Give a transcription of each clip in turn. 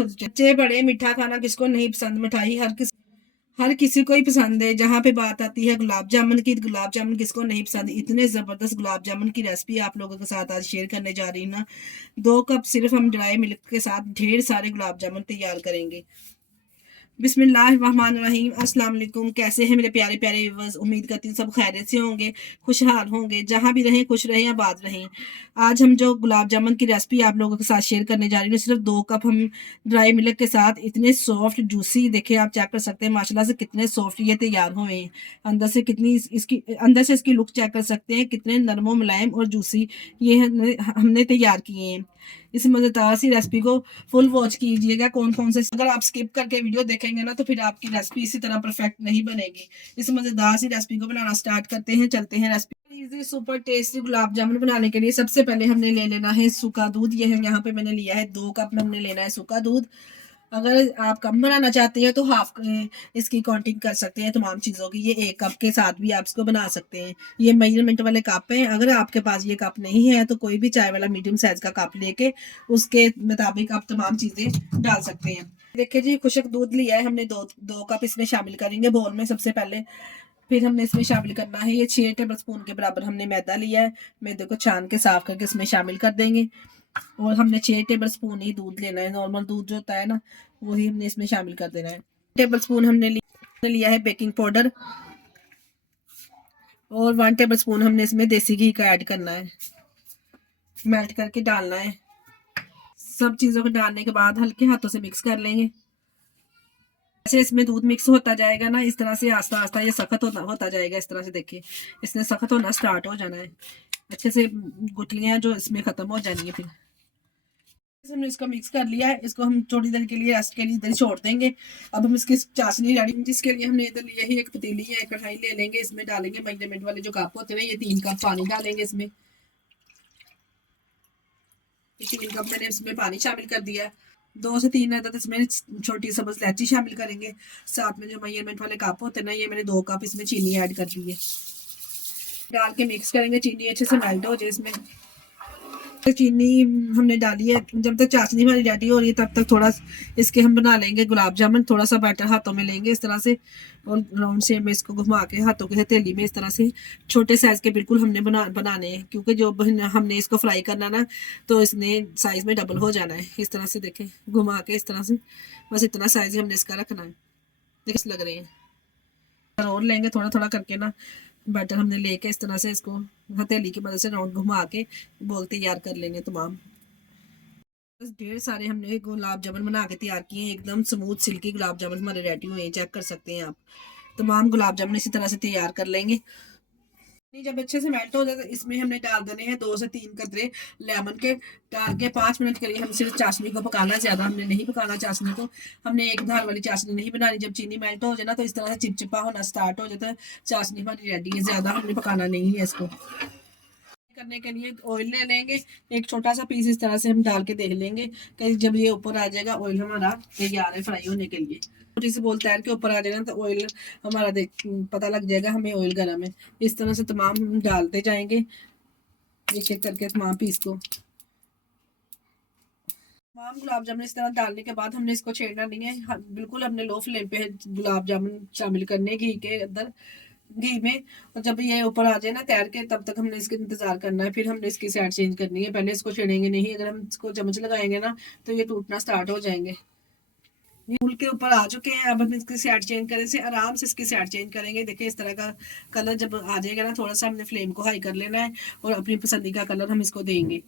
बच्चे बड़े मीठा खाना किसको नहीं पसंद, मिठाई हर किसी को ही पसंद है। जहाँ पे बात आती है गुलाब जामुन की, गुलाब जामुन किसको नहीं पसंद। इतने ज़बरदस्त गुलाब जामुन की रेसिपी आप लोगों के साथ आज शेयर करने जा रही हूँ ना। 2 कप सिर्फ हम ड्राई मिल्क के साथ ढेर सारे गुलाब जामुन तैयार करेंगे। बिस्मिल्लाहिर्रहमानिर्रहीम, अस्सलाम वालेकुम। कैसे हैं मेरे प्यारे प्यारे व्यूअर्स? उम्मीद करती हूँ सब खैरियत से होंगे, खुशहाल होंगे, जहाँ भी रहें खुश रहें, आबाद रहें। आज हम जो गुलाब जामुन की रेसिपी आप लोगों के साथ शेयर करने जा रही हूँ, सिर्फ 2 कप हम ड्राई मिल्क के साथ इतने सॉफ्ट जूसी, देखिए आप चेक कर सकते हैं माशाल्लाह से कितने सॉफ्ट ये तैयार हुए हैं। अंदर से कितनी इसकी अंदर से इसकी लुक चेक कर सकते हैं, कितने नरमो मुलायम और जूसी ये हमने तैयार किए हैं। इस मज़ेदार सी रेसिपी को फुल वॉच कीजिएगा। कौन कौन से, अगर आप स्किप करके वीडियो देखेंगे ना तो फिर आपकी रेसिपी इसी तरह परफेक्ट नहीं बनेगी। इस मज़ेदार सी रेसिपी को बनाना स्टार्ट करते हैं, चलते हैं recipe. Easy super tasty gulab jamun बनाने के लिए सबसे पहले हमने ले लेना है सूखा दूध। ये है यहाँ पे मैंने लिया है 2 कप हमने लेना है सूखा दूध। अगर आप कम बनाना चाहते हैं तो हाफ इसकी काउंटिंग कर सकते हैं तमाम चीज़ों की। ये 1 कप के साथ भी आप इसको बना सकते हैं। ये मेजरमेंट वाले कप हैं। अगर आपके पास ये कप नहीं है तो कोई भी चाय वाला मीडियम साइज का कप लेके उसके मुताबिक आप तमाम चीज़ें डाल सकते हैं। देखिए जी, खुशक दूध लिया है हमने, दो कप इसमें शामिल करेंगे बोल में सबसे पहले। फिर हमने इसमें शामिल करना है ये 6 टेबल स्पून के बराबर हमने मैदा लिया है। मैदे को छान के साफ करके इसमें शामिल कर देंगे। और हमने 6 टेबल स्पून ही दूध लेना है, नॉर्मल दूध जो होता है ना वही हमने इसमें शामिल कर देना है। टेबल स्पून हमने लिया है बेकिंग पाउडर, और 1 टेबल स्पून हमने इसमें देसी घी का ऐड करना है, मेल्ट करके डालना है। सब चीज़ों को डालने के बाद हल्के हाथों से मिक्स कर लेंगे। जैसे इसमें दूध मिक्स होता जाएगा ना, इस तरह से आस्ता आस्ता ये सख्त होता जाएगा। इस तरह से देखिए इसने सख्त होना स्टार्ट हो जाना है, अच्छे से गुठलियाँ जो इसमें ख़त्म हो जानी है। फिर हमने इसको मिक्स कर लिया है, इसको हम थोड़ी देर के लिए रेस्ट के लिए इधर छोड़ देंगे। अब हम इसकी चाशनी रेडी, जिसके लिए हमने इधर लिया है एक पतीली या एक कढ़ाई ले लेंगे। इसमें डालेंगे मेजरमेंट वाले जो कप होते हैं, ये 3 कप पानी डालेंगे इसमें। 3 कप मैंने इसमें पानी शामिल कर दिया है। 2 से 3 अदद इसमें छोटी सब्ज इलायची शामिल करेंगे। साथ में जो मेजरमेंट वाले कप होते हैं ना, ये मैंने 2 कप इसमें चीनी ऐड कर दी है। डाल के मिक्स करेंगे, चीनी अच्छे से मेल्ट हो जाए इसमें। चीनी हमने डाली है, जब तक चाशनी हमारी रेडी हो रही है तब तक थोड़ा इसके हम बना लेंगे गुलाब जामुन। थोड़ा सा बैटर हाथों में लेंगे इस तरह से, और राउंड शेप में इसको घुमा के हाथों की हथेली में इस तरह से छोटे साइज के बिल्कुल हमने बनाने हैं, क्योंकि जो हमने इसको फ्राई करना ना तो इसने साइज में डबल हो जाना है। इस तरह से देखें घुमा के इस तरह से, बस इतना साइज ही हमने इसका रखना है। देखिए लग रहे हैं, और लेंगे थोड़ा थोड़ा करके ना बैटर हमने लेके इस तरह से इसको हथेली की मदद से राउंड घुमा के बोल तैयार कर लेंगे तमाम। बस ढेर सारे हमने गुलाब जामुन बना के तैयार किए हैं, एकदम स्मूथ सिल्की गुलाब जामुन हमारे रेडी हुए हैं, चेक कर सकते हैं आप। तमाम गुलाब जामुन इसी तरह से तैयार कर लेंगे। जब अच्छे से मेल्ट हो जाए तो इसमें हमने डाल देने हैं 2 से 3 कतरे लेमन के। डाल के 5 मिनट के लिए हम सिर्फ चाशनी को पकाना, ज्यादा हमने नहीं पकाना चाशनी को। हमने एक धार वाली चाशनी नहीं बनानी। जब चीनी मेल्ट हो जाए ना तो इस तरह से चिपचिपा होना स्टार्ट हो जाता है, चाशनी हमारी रेडी है। ज्यादा हमने पकाना नहीं है इसको। करने के लिए ऑयल ले लेंगे, एक छोटा सा पीस इस तरह से हम डाल के देख लेंगे कि जब ये ऊपर आ जाएगा ऑयल हमारा तैयार है फ्राई होने के लिए। छोटी सी बोल तैर के ऊपर आ जाएगा तो ऑयल हमारा पता लग जाएगा हमें ऑयल गर्म है। इस तरह से तमाम हम डालते जाएंगे एक एक करके तमाम पीस को। तमाम गुलाब जामुन इस तरह डालने के बाद हमने इसको छेड़ना नहीं है, बिल्कुल हमने लो फ्लेम पे गुलाब जामुन शामिल करने घी के अंदर, घी में। और जब ये ऊपर आ जाए ना तैर के, तब तक हमने इसका इंतजार करना है। फिर हमने इसकी साइड चेंज करनी है, पहले इसको छेड़ेंगे नहीं। अगर हम इसको चम्मच लगाएंगे ना तो ये टूटना स्टार्ट हो जाएंगे। ये फूल के ऊपर आ चुके हैं, अब हम इसकी साइड चेंज करें से आराम से इसकी साइड चेंज करेंगे। देखिए इस तरह का कलर जब आ जाएगा ना, थोड़ा सा हमने फ्लेम को हाई कर लेना है और अपनी पसंदीदा कलर हम इसको देंगे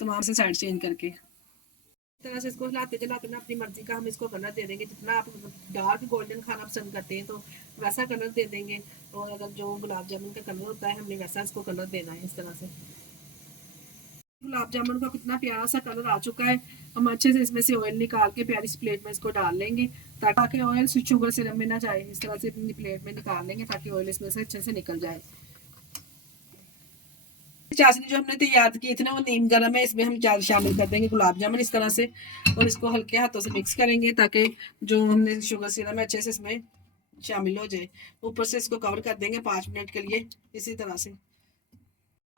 तमाम से साइड चेंज करके। इस तरह से इसको हिलाते जलाते ना अपनी मर्जी का हम इसको कलर दे देंगे। जितना आप डार्क गोल्डन खाना पसंद करते हैं तो वैसा कलर दे देंगे, और अगर जो गुलाब जामुन का कलर होता है हमने वैसा इसको कलर देना है। इस तरह से गुलाब जामुन का कितना प्यारा सा कलर आ चुका है। हम अच्छे से इसमें से ऑयल निकाल के प्यारी सी प्लेट में इसको डाल लेंगे, ताकि ऑयल शुगर सिरप में ना जाए। इस तरह से अपनी प्लेट में निकाल लेंगे ताकि ऑयल इसमें से अच्छे से निकल जाए। चाशनी जो हमने तैयार की थी ना वो नीम गर्म है, इसमें हम शामिल कर देंगे गुलाब जामुन इस तरह से, और इसको हल्के हाथों से मिक्स करेंगे ताकि जो हमने शुगर सिरप है अच्छे से इसमें शामिल हो जाए। ऊपर से इसको कवर कर देंगे 5 मिनट के लिए इसी तरह से।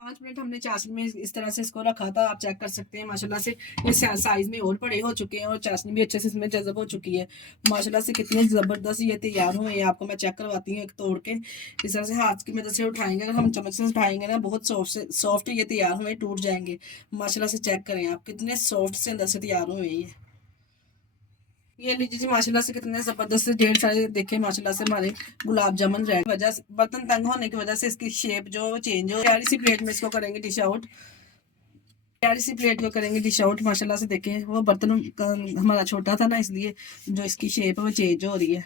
5 मिनट हमने चाशनी में इस तरह से इसको रखा था, आप चेक कर सकते हैं माशाल्लाह से ये साइज में और बड़े हो चुके हैं और चाशनी भी अच्छे से इसमें जज़ब हो चुकी है। माशाल्लाह से कितने ज़बरदस्त ये तैयार हुए हैं, आपको मैं चेक करवाती हूँ एक तोड़ के। इस तरह से हाथ की मदद से उठाएंगे, अगर हम चम्मच से उठाएंगे ना बहुत सॉफ्ट ये तैयार हुए, टूट जाएंगे। माशाल्लाह से चेक करें आप कितने सॉफ्ट से अंदर से तैयार हुए हैं ये लीजिए जी। माशाल्लाह से कितने ज़बरदस्त ढेर सारे देखे माशाल्लाह से हमारे गुलाब जामुन रेडी। वजह से बर्तन तंग होने की वजह से इसकी शेप जो चेंज हो, प्यारी सी प्लेट में इसको करेंगे डिश आउट। प्यारी सी प्लेट को करेंगे डिश आउट। माशाल्लाह से देखें वो बर्तन हमारा छोटा था ना, इसलिए जो इसकी शेप है वो चेंज हो रही है।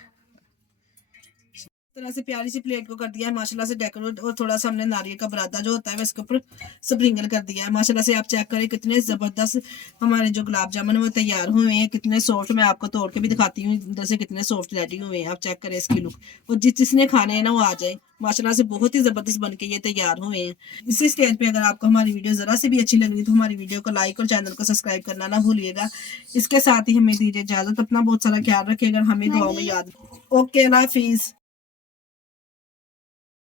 तरह से प्यारी सी प्लेट को कर दिया है माशाल्लाह से डेकोरेट, और थोड़ा सा हमने नारियल का बरादा जो होता है इसके ऊपर स्प्रिंकल कर दिया है। माशाल्लाह से आप चेक करें कितने ज़बरदस्त हमारे जो गुलाब जामुन वो तैयार हुए हैं, कितने सॉफ्ट। मैं आपको तोड़ के भी दिखाती हूँ इधर से कितने सॉफ्ट रेडी हुए हैं, आप चेक करें इसकी लुक। और जिसने खाने हैं ना वो आ जाए। माशाल्लाह से बहुत ही ज़बरदस्त बन के ये तैयार हुए हैं। इसी स्टेज पे अगर आपको हमारी वीडियो ज़रा से भी अच्छी लग रही तो हमारी वीडियो को लाइक और चैनल को सब्सक्राइब करना ना भूलिएगा। इसके साथ ही हमें दीजिए इजाज़त, अपना बहुत सारा ख्याल रखिएगा, हमें दुआओं में याद। ओके, अल्लाह हाफिज़।